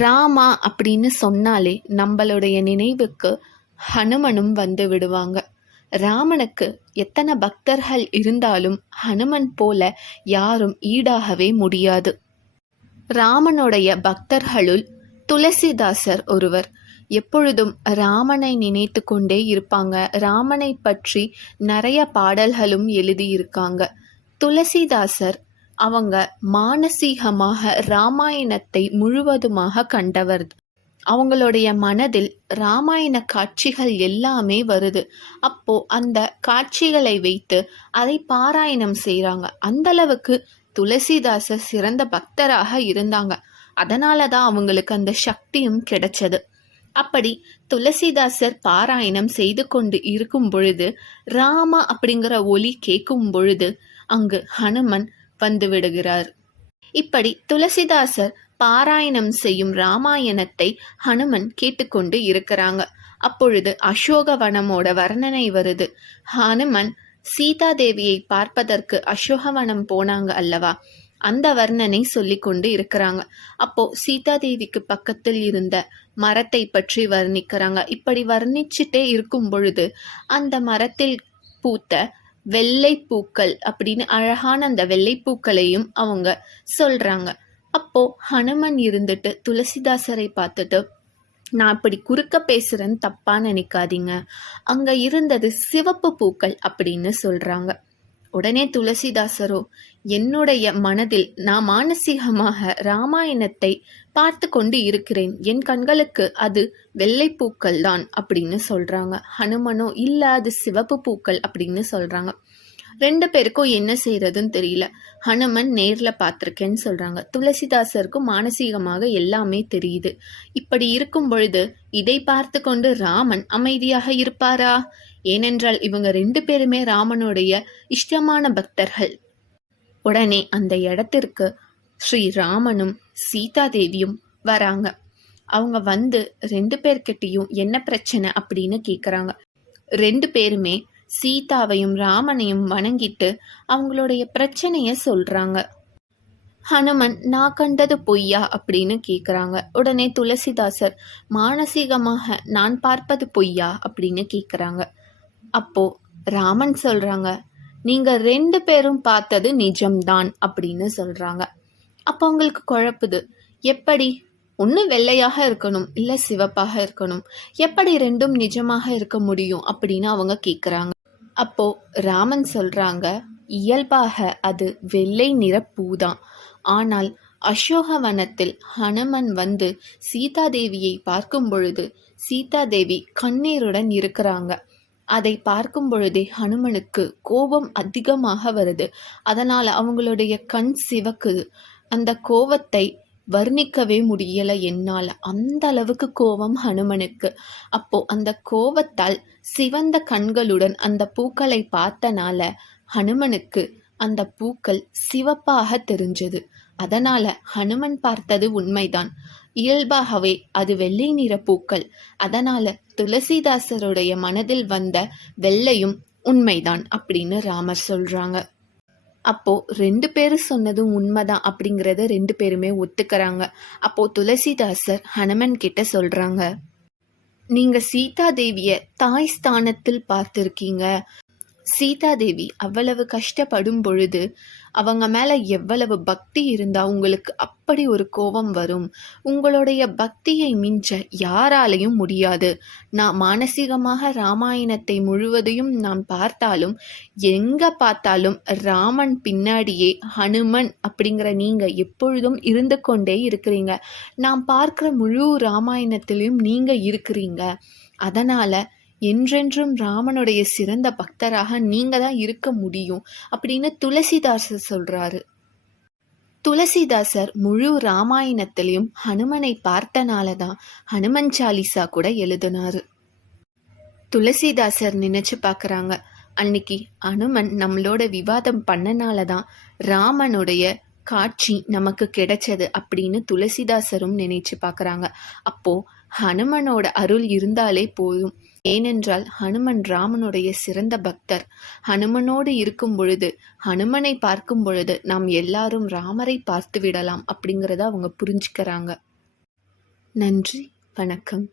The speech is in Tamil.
ராமா அப்படின்னு சொன்னாலே நம்மளுடைய நினைவுக்கு ஹனுமனும் வந்து விடுவாங்க. ராமனுக்கு எத்தனை பக்தர்கள் இருந்தாலும் ஹனுமன் போல யாரும் ஈடாகவே முடியாது. ராமனுடைய பக்தர்களுள் துளசிதாசர் ஒருவர். எப்பொழுதும் ராமனை நினைத்து கொண்டே இருப்பாங்க. ராமனை பற்றி நிறைய பாடல்களும் எழுதியிருக்காங்க. துளசிதாசர் அவங்க மானசீகமாக ராமாயணத்தை முழுவதுமாக கண்டவர். அவங்களுடைய மனதில் ராமாயண காட்சிகள் எல்லாமே வருது. அப்போ அந்த காட்சிகளை வைத்து அதை பாராயணம் செய்கிறாங்க. அந்த அளவுக்கு துளசிதாசர் சிறந்த பக்தராக இருந்தாங்க. அதனால தான் அவங்களுக்கு அந்த சக்தியும் கிடைச்சது. அப்படி துளசிதாசர் பாராயணம் செய்து கொண்டு இருக்கும் பொழுது ராமா அப்படிங்கிற ஒலி கேட்கும் பொழுது அங்கு ஹனுமன் வந்து விடுகிறார். இப்படி துளசிதாசர் பாராயணம் செய்யும் ராமாயணத்தை ஹனுமன் கேட்டுக்கொண்டு இருக்கிறாங்க. அப்பொழுது அசோகவனமோட வர்ணனை வருது. ஹனுமன் சீதா தேவியை பார்ப்பதற்கு அசோகவனம் போனாங்க அல்லவா, அந்த வர்ணனை சொல்லி கொண்டு இருக்கிறாங்க. அப்போ சீதா தேவிக்கு பக்கத்தில் இருந்த மரத்தை பற்றி வர்ணிக்கிறாங்க. இப்படி வர்ணிச்சுட்டே இருக்கும் பொழுது அந்த மரத்தில் பூத்த வெள்ளை பூக்கள் அப்படின்னு அழகான அந்த வெள்ளை பூக்களையும் அவங்க சொல்றாங்க. அப்போ ஹனுமன் இருந்துட்டு துளசிதாசரை பார்த்துட்டு, நான் இப்படி குறுக்க பேசுறேன்னு தப்பா நினைக்காதீங்க, அங்க இருந்தது சிவப்பு பூக்கள் அப்படின்னு சொல்றாங்க. உடனே துளசிதாசரோ, என்னுடைய மனதில் நான் மானசீகமாக ராமாயணத்தை பார்த்து கொண்டு இருக்கிறேன், என் கண்களுக்கு அது வெள்ளை பூக்கள் தான் அப்படின்னு சொல்றாங்க. ஹனுமனோ, இல்ல அது சிவப்பு பூக்கள் அப்படின்னு சொல்றாங்க. ரெண்டு பேருக்கும் என்ன செய்யறதுன்னு தெரியல. ஹனுமன் நேர்ல பார்த்திருக்கேன்னு சொல்றாங்க. துளசிதாசருக்கும் மானசீகமாக எல்லாமே தெரியுது. இப்படி இருக்கும் பொழுது இதை பார்த்து கொண்டு ராமன் அமைதியாக இருப்பாரா? ஏனென்றால் இவங்க ரெண்டு பேருமே ராமனுடைய இஷ்டமான பக்தர்கள். உடனே அந்த இடத்திற்கு ஸ்ரீராமனும் சீதா தேவியும் வராங்க. அவங்க வந்து ரெண்டு பேர்கிட்டையும் என்ன பிரச்சனை அப்படின்னு கேக்குறாங்க. ரெண்டு பேருமே சீதாவையும் ராமனையும் வணங்கிட்டு அவங்களுடைய பிரச்சனைய சொல்றாங்க. ஹனுமன், நான் கண்டது பொய்யா அப்படின்னு கேக்குறாங்க. உடனே துளசிதாசர், மானசீகமாக நான் பார்ப்பது பொய்யா அப்படின்னு கேக்குறாங்க. அப்போ ராமன் சொல்றாங்க, நீங்க ரெண்டு பேரும் பார்த்தது நிஜம்தான் அப்படின்னு சொல்றாங்க. அப்போ அவங்களுக்கு குழப்புது. எப்படி? ஒன்று வெள்ளையாக இருக்கணும், இல்லை சிவப்பாக இருக்கணும், எப்படி ரெண்டும் நிஜமாக இருக்க முடியும் அப்படின்னு அவங்க கேட்குறாங்க. அப்போ ராமன் சொல்றாங்க, இயல்பாக அது வெள்ளை நிற பூதான். ஆனால் அசோகவனத்தில் ஹனுமன் வந்து சீதாதேவியை பார்க்கும் பொழுது சீதாதேவி கண்ணீருடன் இருக்கிறாங்க. அதை பார்க்கும் பொழுதே ஹனுமனுக்கு கோபம் அதிகமாக வருது. அதனால அவங்களுடைய கண் சிவக்குது. அந்த கோபத்தை வர்ணிக்கவே முடியல என்னால், அந்த அளவுக்கு கோபம் ஹனுமனுக்கு. அப்போ அந்த கோபத்தால் சிவந்த கண்களுடன் அந்த பூக்களை பார்த்தனால ஹனுமனுக்கு அந்த பூக்கள் சிவப்பாக தெரிஞ்சது. அதனால ஹனுமன் பார்த்தது உண்மைதான். இயல்பாகவே அது வெள்ளை நிற பூக்கள். அதனால துளசிதாசருடைய மனதில் வந்த வெள்ளையும் உண்மைதான் அப்படின்னு ராமர் சொல்றாங்க. அப்போ ரெண்டு பேரும் சொன்னதும் உண்மைதான் அப்படிங்கிறத ரெண்டு பேருமே ஒத்துக்கிறாங்க. அப்போ துளசிதாசர் ஹனுமன் கிட்ட சொல்றாங்க, நீங்க சீதாதேவிய தாய் ஸ்தானத்தில் பார்த்திருக்கீங்க. சீதாதேவி அவ்வளவு கஷ்டப்படும் பொழுது அவங்க மேல எவ்வளவு பக்தி இருந்தா உங்களுக்கு அப்படி ஒரு கோபம் வரும்? உங்களுடைய பக்தியை மிஞ்ச யாராலையும் முடியாது. நான் மானசீகமாக ராமாயணத்தை முழுவதையும் நான் பார்த்தாலும் எங்க பார்த்தாலும் ராமன் பின்னாடியே ஹனுமன் அப்படிங்கிற நீங்க எப்பொழுதும் இருந்து கொண்டே இருக்கிறீங்க. நான் பார்க்கிற முழு ராமாயணத்திலையும் நீங்க இருக்கிறீங்க. அதனால என்றென்றும் ராமனுடைய சிறந்த பக்தராக நீங்க தான் இருக்க முடியும் அப்படின்னு துளசிதாசர் சொல்றாரு. துளசிதாசர் முழு ராமாயணத்திலையும் ஹனுமனை பார்த்தனால தான் ஹனுமன் சாலிசா கூட எழுதினாரு. துளசிதாசர் நினைச்சு பார்க்குறாங்க, அன்னைக்கு ஹனுமன் நம்மளோட விவாதம் பண்ணனால தான் ராமனுடைய காட்சி நமக்கு கிடைச்சது அப்படின்னு துளசிதாசரும் நினைச்சு பார்க்குறாங்க. அப்போ ஹனுமனோட அருள் இருந்தாலே போதும். ஏனென்றால் ஹனுமன் ராமனுடைய சிறந்த பக்தர். ஹனுமனோடு இருக்கும் பொழுது, ஹனுமனை பார்க்கும் பொழுது நாம் எல்லாரும் ராமரை பார்த்து விடலாம் அப்படிங்கிறத அவங்க புரிஞ்சுக்கிறாங்க. நன்றி, வணக்கம்.